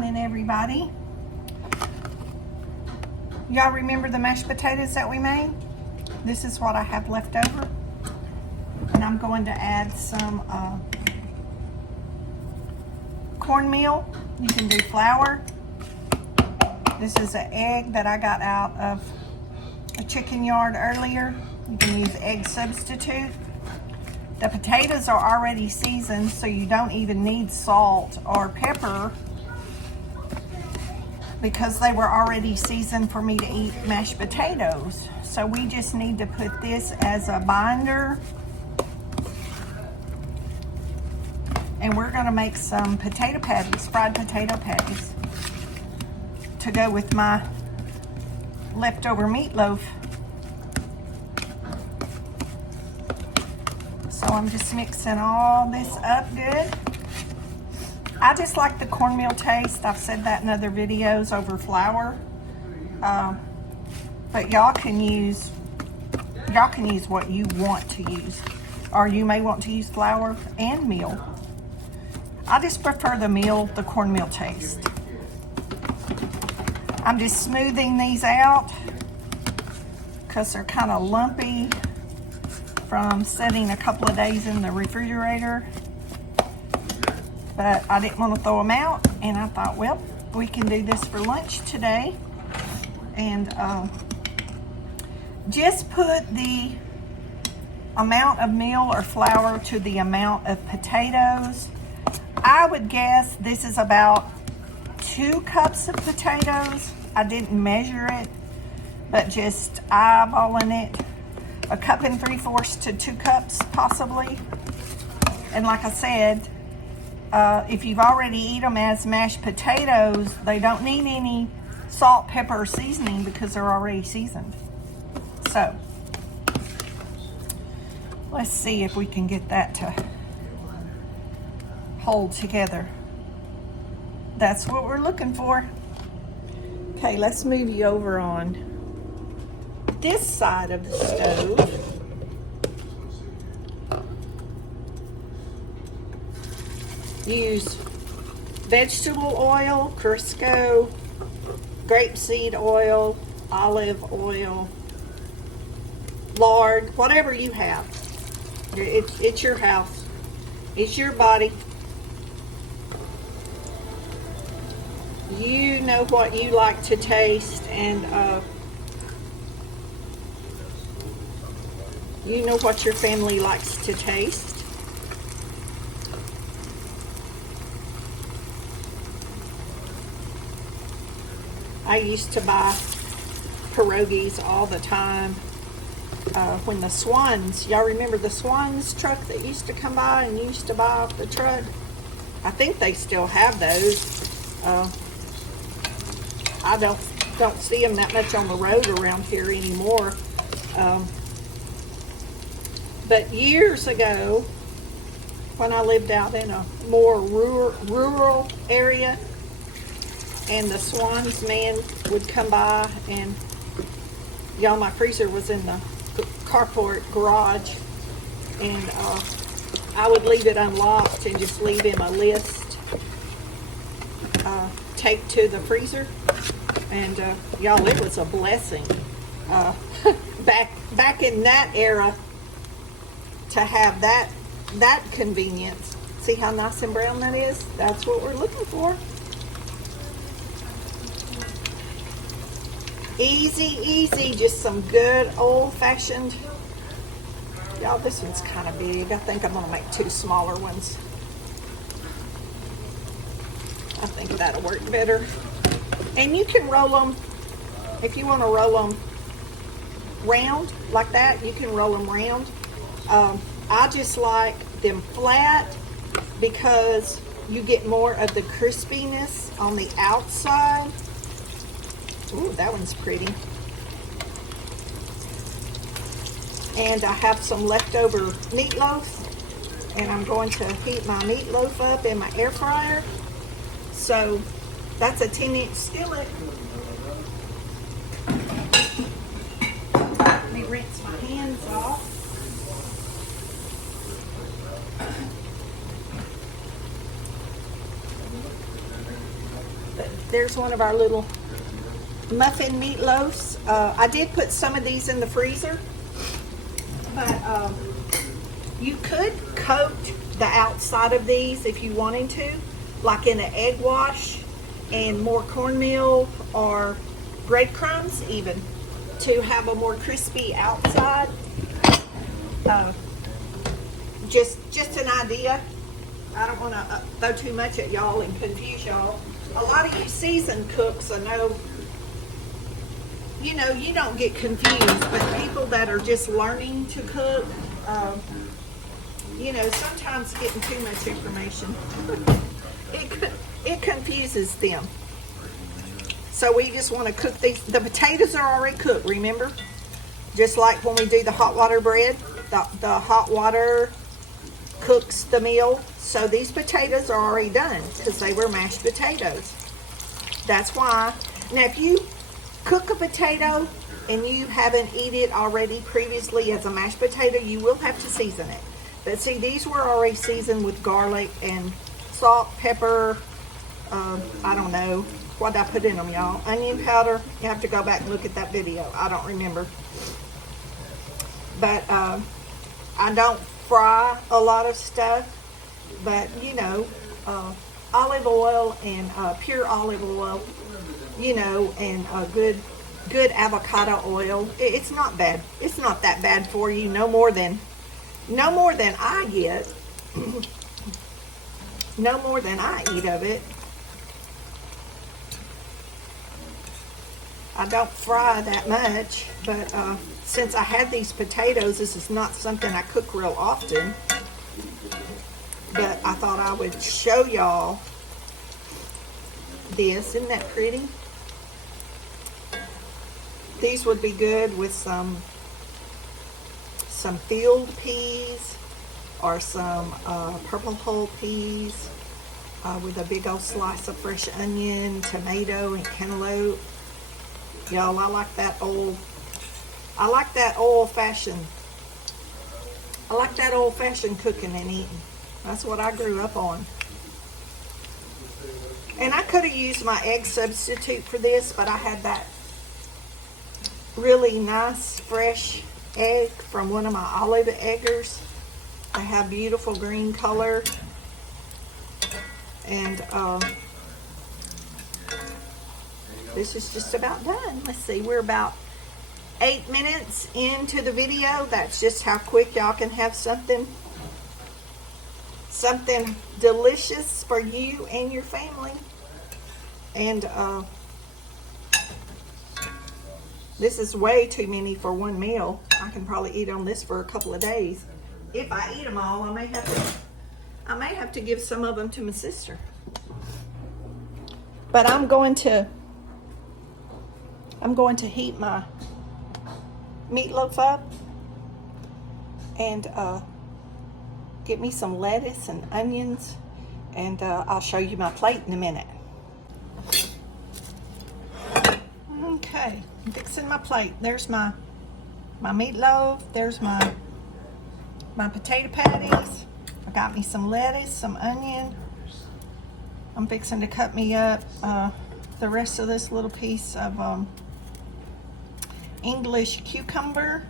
morning, everybody. Y'all remember the mashed potatoes that we made? This is what I have left over. And I'm going to add some cornmeal. You can do flour. This is an egg that I got out of a chicken yard earlier. You can use egg substitute. The potatoes are already seasoned, so you don't even need salt or pepper because they were already seasoned for me to eat mashed potatoes. So we just need to put this as a binder. And we're gonna make some potato patties, fried potato patties, to go with my leftover meatloaf. So I'm just mixing all this up good. I just like the cornmeal taste. I've said that in other videos over flour. But y'all can use what you want to use. Or you may want to use flour and meal. I just prefer the cornmeal taste. I'm just smoothing these out because they're kind of lumpy from setting a couple of days in the refrigerator. But I didn't want to throw them out, and I thought, well, we can do this for lunch today. And just put the amount of meal or flour to the amount of potatoes. I would guess this is about 2 cups of potatoes. I didn't measure it, but just eyeballing it. 1 3/4 to 2 cups possibly. And like I said, if you've already eaten them as mashed potatoes, they don't need any salt, pepper, or seasoning because they're already seasoned. So, let's see if we can get that to hold together. That's what we're looking for. Okay, let's move you over on this side of the stove. Use vegetable oil, Crisco, grapeseed oil, olive oil, lard, whatever you have. It's your house. It's your body. You know what you like to taste, and you know what your family likes to taste. I used to buy pierogies all the time when the Swans, y'all remember the Swans truck that used to come by and used to buy off the truck? I think they still have those. I don't see them that much on the road around here anymore. But years ago, when I lived out in a more rural area, and the Swans man would come by, and y'all, my freezer was in the carport garage, and I would leave it unlocked and just leave him a list taped to the freezer. And y'all, it was a blessing back in that era to have that convenience. See how nice and brown that is? That's what we're looking for. Easy, just some good old-fashioned. Y'all, this one's kind of big. I think I'm gonna make 2 smaller ones. I think that'll work better. And you can roll them, if you want to roll them round like that, you can roll them round. I just like them flat because you get more of the crispiness on the outside. Ooh, that one's pretty. And I have some leftover meatloaf, and I'm going to heat my meatloaf up in my air fryer. So that's a 10-inch skillet. Let me rinse my hands off. There's one of our little muffin meatloafs. I did put some of these in the freezer, but you could coat the outside of these if you wanted to, like in an egg wash and more cornmeal or breadcrumbs even, to have a more crispy outside. Just an idea. I don't want to throw too much at y'all and confuse y'all. A lot of you seasoned cooks, I know, you know, you don't get confused, but people that are just learning to cook, you know, sometimes getting too much information, it confuses them. So we just want to cook these. The potatoes are already cooked, remember? Just like when we do the hot water bread, the hot water cooks the meal. So these potatoes are already done because they were mashed potatoes. That's why. Now if you cook a potato and you haven't eaten it already previously as a mashed potato, you will have to season it. But see, these were already seasoned with garlic and salt, pepper, I don't know. What did I put in them, y'all? Onion powder. You have to go back and look at that video. I don't remember. But I don't fry a lot of stuff. But, you know, olive oil and pure olive oil, you know, and good avocado oil. It's not bad. It's not that bad for you. No more than I get. No more than I eat of it. I don't fry that much, but since I had these potatoes, this is not something I cook real often. But I thought I would show y'all this. Isn't that pretty? These would be good with some field peas or some purple whole peas with a big old slice of fresh onion, tomato, and cantaloupe. Y'all, I like that old fashioned cooking and eating. That's what I grew up on. And I could have used my egg substitute for this, but I had that really nice fresh egg from one of my olive eggers. They have beautiful green color. And this is just about done. Let's see, we're about 8 minutes into the video. That's just how quick y'all can have something delicious for you and your family. And this is way too many for one meal. I can probably eat on this for a couple of days. If I eat them all, I may have to give some of them to my sister. But I'm going to heat my meatloaf up and get me some lettuce and onions, and I'll show you my plate in a minute. Okay, I'm fixing my plate. There's my meatloaf. There's my potato patties. I got me some lettuce, some onion. I'm fixing to cut me up the rest of this little piece of English cucumber.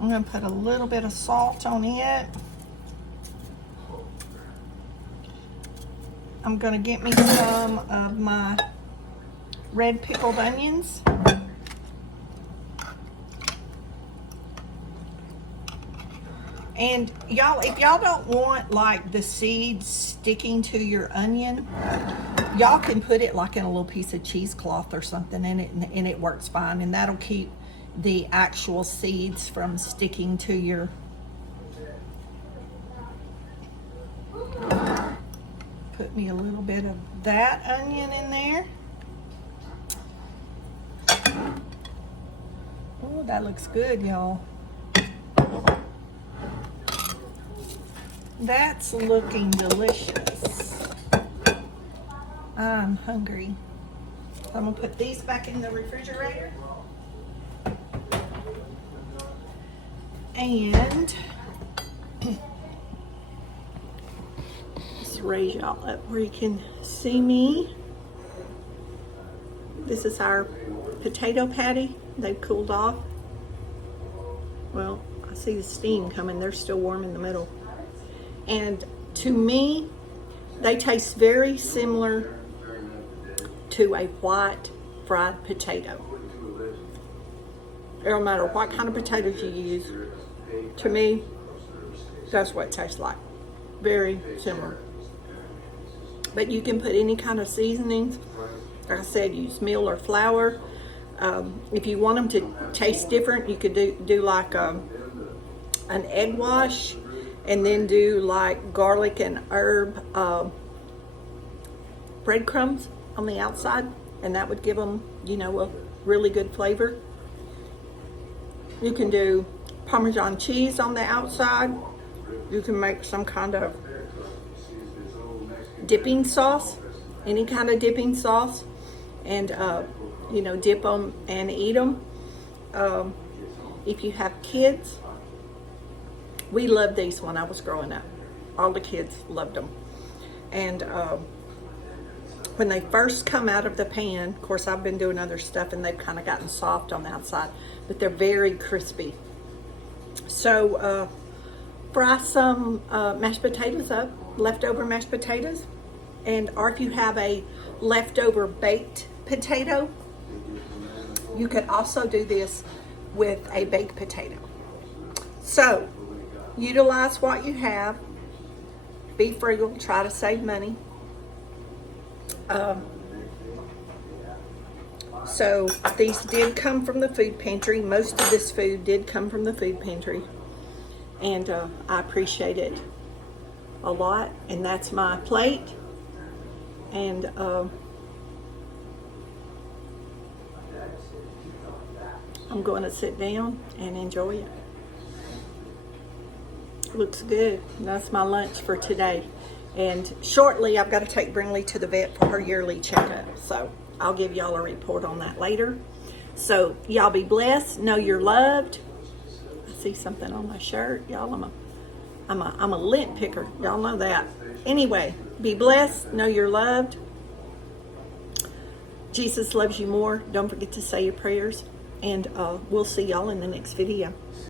I'm going to put a little bit of salt on it. I'm going to get me some of my red pickled onions. And y'all, if y'all don't want like the seeds sticking to your onion, y'all can put it like in a little piece of cheesecloth or something in it, and it works fine, and that'll keep the actual seeds from sticking to your put me a little bit of that onion in there. Oh, that looks good, y'all. That's looking delicious. I'm hungry. I'm gonna put these back in the refrigerator. And let's raise y'all up where you can see me. This is our potato patty. They've cooled off. Well, I see the steam coming. They're still warm in the middle. And to me, they taste very similar to a white fried potato. It don't matter what kind of potatoes you use. To me, that's what it tastes like. Very similar. But you can put any kind of seasonings. Like I said, use meal or flour. If you want them to taste different, you could do like an egg wash, and then do like garlic and herb breadcrumbs on the outside, and that would give them, you know, a really good flavor. You can do Parmesan cheese on the outside. You can make some kind of dipping sauce, any kind of dipping sauce, and you know, dip them and eat them. If you have kids, we loved these when I was growing up. All the kids loved them. And when they first come out of the pan, of course I've been doing other stuff and they've kind of gotten soft on the outside, but they're very crispy. So fry some mashed potatoes up, leftover mashed potatoes, and or if you have a leftover baked potato, you could also do this with a baked potato. So utilize what you have. Be frugal. Try to save money. So these did come from the food pantry. Most of this food did come from the food pantry, and I appreciate it a lot. And that's my plate. And I'm going to sit down and enjoy it. Looks good. That's my lunch for today. And shortly, I've got to take Brinley to the vet for her yearly checkup. So I'll give y'all a report on that later. So y'all be blessed. Know you're loved. I see something on my shirt. Y'all, I'm a lint picker. Y'all know that. Anyway, be blessed. Know you're loved. Jesus loves you more. Don't forget to say your prayers. And we'll see y'all in the next video.